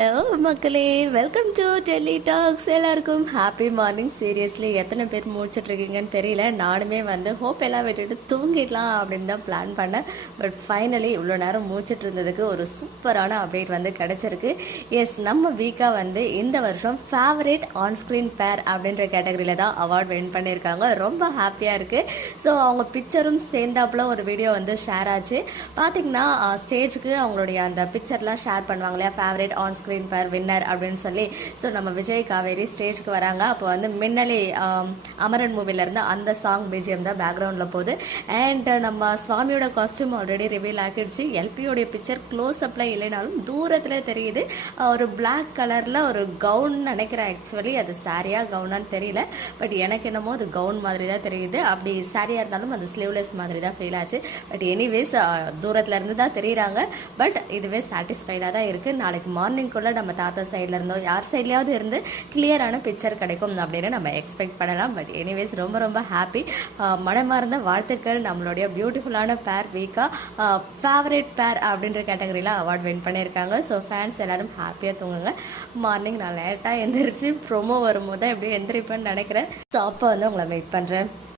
Hello மக்களே, welcome to Delhi tax. எல்லாருக்கும் happy morning. Seriously எத்தனை பேர் முடிச்சுட்டு இருக்கீங்கன்னு தெரியல. நானுமே ஹோப் எல்லாம் விட்டுட்டு தூங்கிடலாம் அப்படின்னு தான் பிளான் பண்ணேன். பட் ஃபைனலி இவ்வளோ நேரம் முடிச்சுட்டு இருந்ததுக்கு ஒரு சூப்பரான அப்டேட் கிடைச்சிருக்கு. எஸ், நம்ம வீக்காக இந்த வருஷம் ஃபேவரேட் ஆன்ஸ்க்ரீன் பேர் அப்படின்ற கேட்டகரியில் தான் அவார்ட் வின் பண்ணியிருக்காங்க. ரொம்ப ஹாப்பியாக இருக்குது. ஸோ அவங்க பிக்சரும் சேர்ந்தாப்புல ஒரு வீடியோ ஷேர் ஆச்சு. பார்த்தீங்கன்னா ஸ்டேஜுக்கு அவங்களுடைய அந்த பிக்சர்லாம் ஷேர் பண்ணுவாங்க இல்லையா, ஃபேவரேட் ஆன்ஸ்க்ரீன் பேர் வின்னர் அப்படின்னு சொல்லி. ஸோ நம்ம விஜய் காவேரி ஸ்டேஜ்க்கு வராங்க. அப்போ மின்னலே அமரன் மூவிலேருந்து அந்த சாங் பிஜிஎம் தான் பேக்ரவுண்டில் போகுது. அண்ட் நம்ம சுவாமியோட காஸ்டியூம் ஆல்ரெடி ரிவீல் ஆகிடுச்சு. எல்பியோடைய பிக்சர் க்ளோஸ் அப்பில் இல்லைனாலும் தூரத்தில் தெரியுது. ஒரு பிளாக் கலரில் ஒரு கவுன் நினைக்கிறேன். ஆக்சுவலி அது சாரியா கவுனான்னு தெரியல. பட் எனக்கு என்னமோ அது கவுன் மாதிரி தான் தெரியுது. அப்படி சாரியாக இருந்தாலும் அது ஸ்லீவ்லெஸ் மாதிரி தான் ஃபீல் ஆச்சு. பட் எனிவேஸ் தூரத்தில் இருந்து தான் தெரியுறாங்க. பட் இதுவே சாட்டிஸ்ஃபைடாக தான் இருக்குது. நாளைக்கு மார்னிங் நம்ம தாத்தா சைட்ல இருந்தோ யார் சைட்லயாவது இருந்து கிளியரான பிக்சர் கிடைக்கும் அப்படின்னு நம்ம எக்ஸ்பெக்ட் பண்ணலாம். பட் எனிவேஸ் ரொம்ப ரொம்ப ஹாப்பி. மனமார்ந்த வாழ்த்துக்கள். நம்மளுடைய பியூட்டிஃபுல்லான பேர் வீக்கா ஃபேவரேட் பேர் அப்படின்ற கேட்டகரியில் அவார்ட் வின் பண்ணியிருக்காங்க. ஸோ ஃபேன்ஸ் எல்லாரும் ஹாப்பியாக தூங்குங்க. மார்னிங் நான் லேட்டாக எந்திரிச்சு ப்ரோமோ வரும்போது தான் எப்படியும் எந்திரிப்பேன்னு நினைக்கிறேன். ஸோ அப்போ உங்களை வெயிட் பண்ணுறேன்.